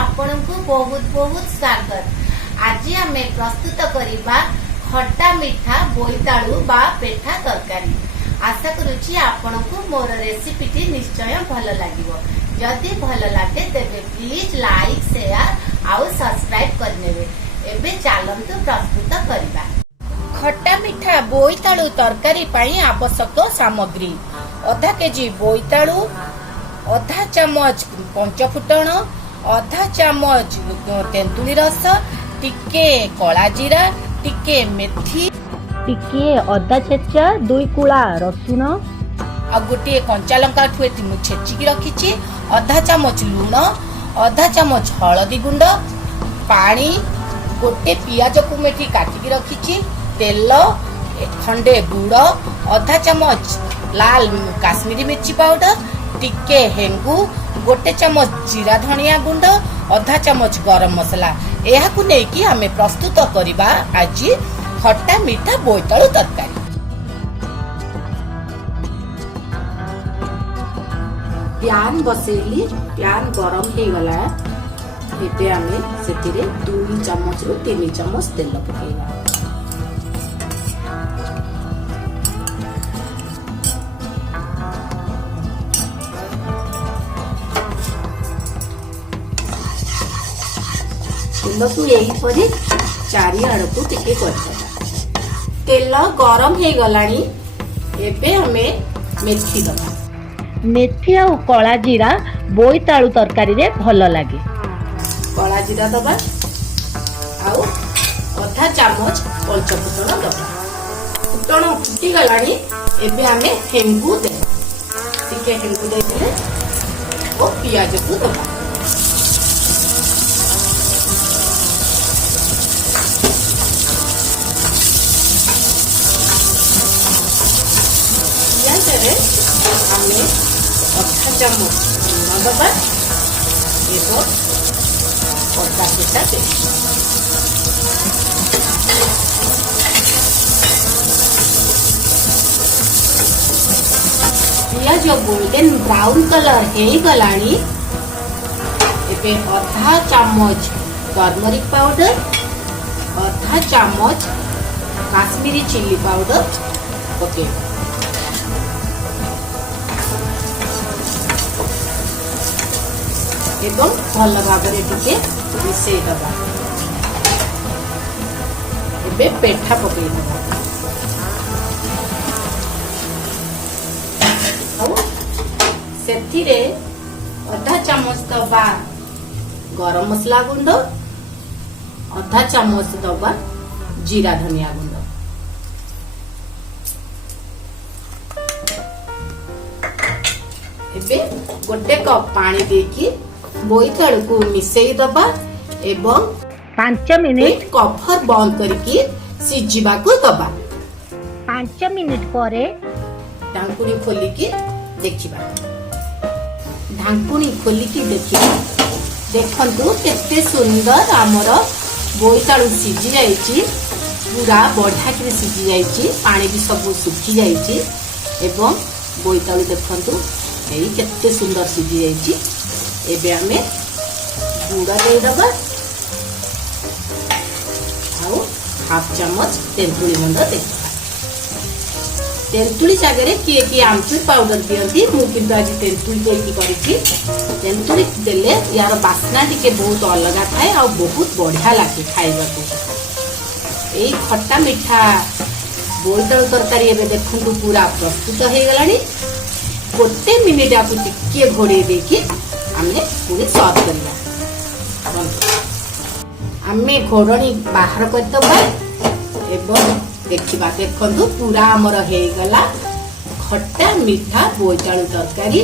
आपनकु बहुत बहुत स्वागत। आज आम प्रस्तुत करवा खट्टा मीठा बोईतालु बा पेठा तरकारी। आशा करुच्ची आपनकु मोर रेसिपीटी निश्चय भल लागिवो। जदि भल लागे तेबे प्लीज लाइक शेयर आउ सब्सक्राइब करनेबे। एबे चालंतु प्रस्तुत करवा। खट्टा मीठा बोईतालु तरकारी पाई आवश्यक सामग्री आधा केजी बोईतालु, आधा चामच पंचफुटण, आधा चामच तेंतुली रस, टिके कला जीरा, टिके मेथी, टिके अदा छेचा, 2 कुला रसुण आ गोटे कंचा लंका ठुएती मु छेचिकी रखिछि, आधा चामच लूण, आधा चामच हळदी गुंड, पानी, गोटे पियाज को मेथी काटिकी रखिछि, तेल, खंडे गुड़, आधा चामच लाल काश्मीरी मिर्ची पाउडर, टिके हेंगू, गोटे चामच जीरा धनिया गुंड, आधा चामच गरम मसला। एहाकु नेकी हमें प्रस्तुत करिबा आज खट्टा मीठा बोईतालु तरकारी। प्यान बसेली, प्यान गरम हो गला। एबे हमें सेतिरे 2 चामच रु 3 चामच तेल पकेइबा। तेल को यहीपरी चारिआड़कू टिके करदबा। तेल गरम हो गलानी। एबे हमें मेथी दबा। मेथी आ कला जीरा बोईतालु तरकारी रे भल लागे। कला जीरा दबा आउ आधा चामच पंचफुटण दबा। फुटण फुटी गलानी। एबे हमें हेंगू दे। टिके हेंगू देले ओ पियाज को दबा। हमें आधा चामच लूण दबा एवं अदा छेचा दे। पियाज गोल्डन ब्राउन कलर हो गलानी। एबे आधा चामच टर्मरिक पाउडर, आधा चामच काश्मीरी चिल्ली पाउडर पके एवं भल भाव टिके मिसई दबा। एबे पेठा पकई दबा। सेथिरे आधा चामच दबा गरम मसला गुंड, आधा चामच दबा जीरा धनिया गुंड। एबे गोटे कप पानी देकी बोईतालु को मिसई दबा एवं 5 मिनिट कवर बंद करके सिझिबा को दबा। 5 मिनिट परे ढांकुनी खोलिकी देखिबा। ढांकुनी खोलिकी देखिबा। देखंतु केते सुंदर हमर बोईतालु सिझि जाईची। पूरा बढ़िया के सिझि जाईची। पानी भी सब सुखी जाईची एवं बोईतालु देखंतु एई केते सुंदर सिझि जाईची। एबे हमें गुड़ दे दबा आउ हाफ चामच तेंतुली गुंड दे। तेंतुली जगह किए किए आमचूर पाउडर दियंती। मु किंतु आज तेंतुली देकी करिछि। तेंतुली देले यार बास्ना टिके बहुत अलग थाए आ बहुत बढ़िया लागे खाइबा को। एई खट्टा मीठा बोईतालु तरकारी एबे देखंतु पूरा प्रस्तुत हो गलानी। गोटे मिनिट आपु टिके घोड़े देकी आमे पूरी सर्व करबा। आमे घोड़नी बाहर कर दबा एवं देखिबा। देखंतु पूरा हमर हे गला खट्टा मीठा बोईतालु तरकारी।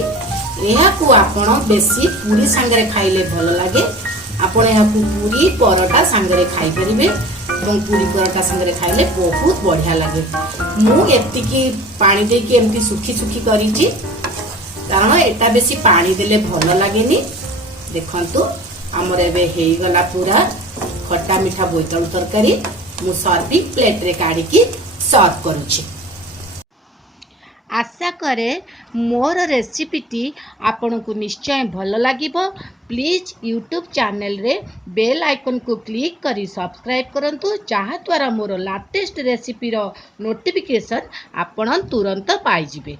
एहा को आपण बेसी पूरी संगरे खाइले भल लागे। आपण एहा को पूरी परोटा संगरे खाइ परिबे एवं पूरी परोटा संगरे खाइले बहुत बढ़िया लागे। मु एतिकी पानी देकी एमती सुखी सुखी करिछि कारण एटा बेसी पानी देले भल लागेनी। देखंतु हमर एबे हेई गला पूरा खट्टा मीठा बोईतालु तरकारी। मु सर्विंग प्लेट रे काढी की सर्व करूछि। आशा करे मोर रेसिपीटी आपनको निश्चय भल लगिबो। प्लीज यूट्यूब चैनल रे बेल आइकन को क्लिक करी सब्सक्राइब करंतु, जहाँ द्वारा मोर लेटेस्ट रेसिपी रो नोटिफिकेशन आपण तुरंत पाइजिबे।